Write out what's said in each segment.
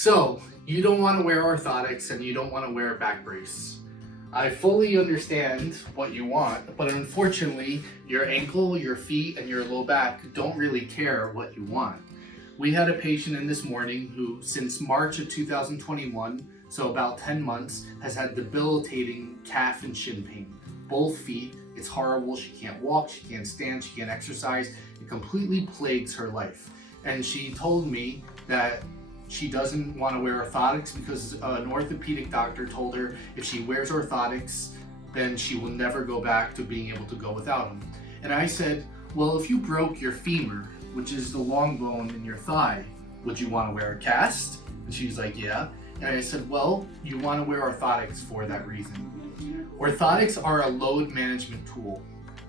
So, you don't want to wear orthotics and you don't want to wear a back brace. I fully understand what you want, but unfortunately, your ankle, your feet, and your low back don't really care what you want. We had a patient in this morning who, since March of 2021, so about 10 months, has had debilitating calf and shin pain. Both feet, it's horrible. She can't walk, she can't stand, she can't exercise. It completely plagues her life. And she told me that she doesn't want to wear orthotics because an orthopedic doctor told her if she wears orthotics, then she will never go back to being able to go without them. And I said, well, if you broke your femur, which is the long bone in your thigh, would you want to wear a cast? And she's like, yeah. And I said, well, you want to wear orthotics for that reason. Orthotics are a load management tool.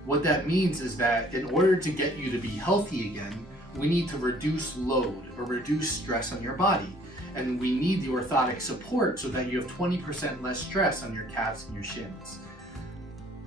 What that means is that in order to get you to be healthy again, we need to reduce load or reduce stress on your body. And we need the orthotic support so that you have 20% less stress on your calves and your shins.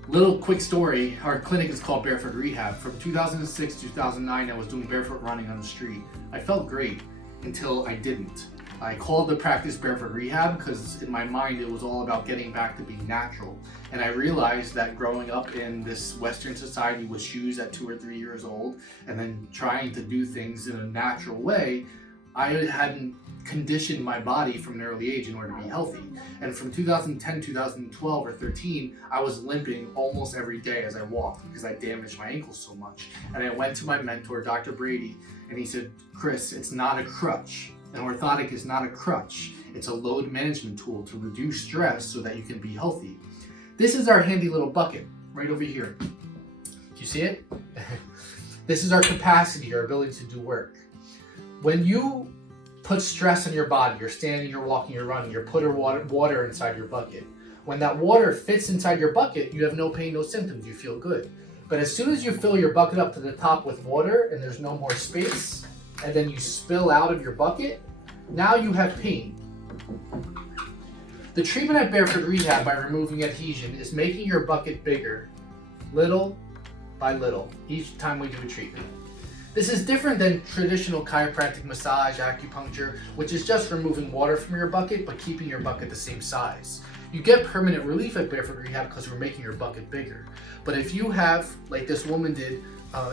Little quick story, our clinic is called Barefoot Rehab. From 2006 to 2009, I was doing barefoot running on the street. I felt great until I didn't. I called the practice Barefoot Rehab because in my mind it was all about getting back to being natural. And I realized that growing up in this Western society with shoes at 2 or 3 years old and then trying to do things in a natural way, I hadn't conditioned my body from an early age in order to be healthy. And from 2010, 2012 or 13, I was limping almost every day as I walked because I damaged my ankles so much. And I went to my mentor, Dr. Brady, and he said, Chris, it's not a crutch. An orthotic is not a crutch. It's a load management tool to reduce stress so that you can be healthy. This is our handy little bucket right over here. Do you see it? This is our capacity, our ability to do work. When you put stress on your body, you're standing, you're walking, you're running, you're putting water inside your bucket. When that water fits inside your bucket, you have no pain, no symptoms, you feel good. But as soon as you fill your bucket up to the top with water and there's no more space, and then you spill out of your bucket, now you have pain. The treatment at Barefoot Rehab by removing adhesion is making your bucket bigger, little by little, each time we do a treatment. This is different than traditional chiropractic massage, acupuncture, which is just removing water from your bucket but keeping your bucket the same size. You get permanent relief at Barefoot Rehab because we're making your bucket bigger. But if you have, like this woman did,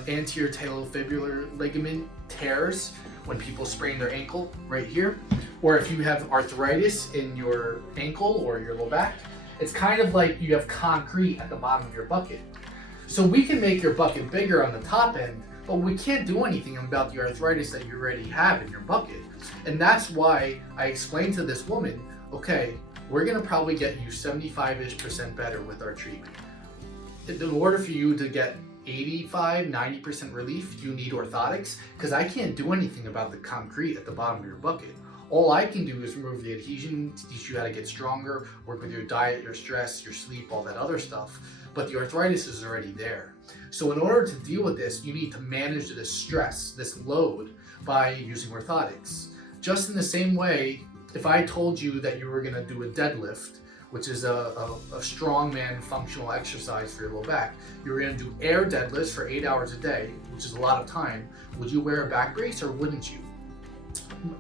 anterior talofibular ligament tears when people sprain their ankle right here, or if you have arthritis in your ankle or your low back, it's kind of like you have concrete at the bottom of your bucket. So we can make your bucket bigger on the top end, but we can't do anything about the arthritis that you already have in your bucket. And that's why I explained to this woman, okay, we're gonna probably get you 75-ish% better with our treatment. In order for you to get 85-90% relief, you need orthotics, because I can't do anything about the concrete at the bottom of your bucket. All I can do is remove the adhesion, teach you how to get stronger, work with your diet, your stress, your sleep, all that other stuff. But the arthritis is already there. So in order to deal with this, you need to manage this stress, this load, by using orthotics. Just in the same way, if I told you that you were gonna do a deadlift, which is a strongman functional exercise for your low back, you were gonna do air deadlifts for 8 hours a day, which is a lot of time, would you wear a back brace or wouldn't you?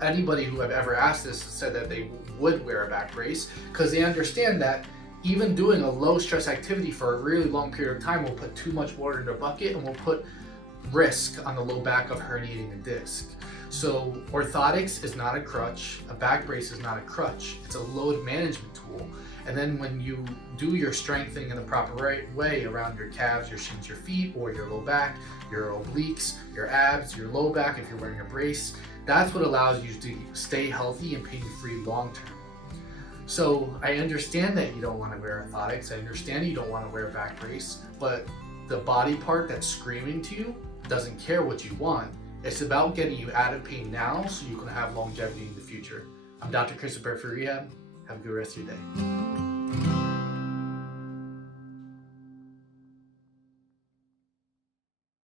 Anybody who I've ever asked this said that they would wear a back brace because they understand that even doing a low stress activity for a really long period of time will put too much water in the bucket and will put risk on the low back of herniating a disc. So orthotics is not a crutch, a back brace is not a crutch, it's a load management tool. And then when you do your strengthening in the proper way around your calves, your shins, your feet, or your low back, your obliques, your abs, your low back if you're wearing a brace, that's what allows you to stay healthy and pain-free long-term. So I understand that you don't want to wear orthotics, I understand you don't want to wear a back brace, but the body part that's screaming to you doesn't care what you want. It's about getting you out of pain now so you can have longevity in the future. I'm Dr. Chris at Barefoot Rehab. Have a good rest of your day.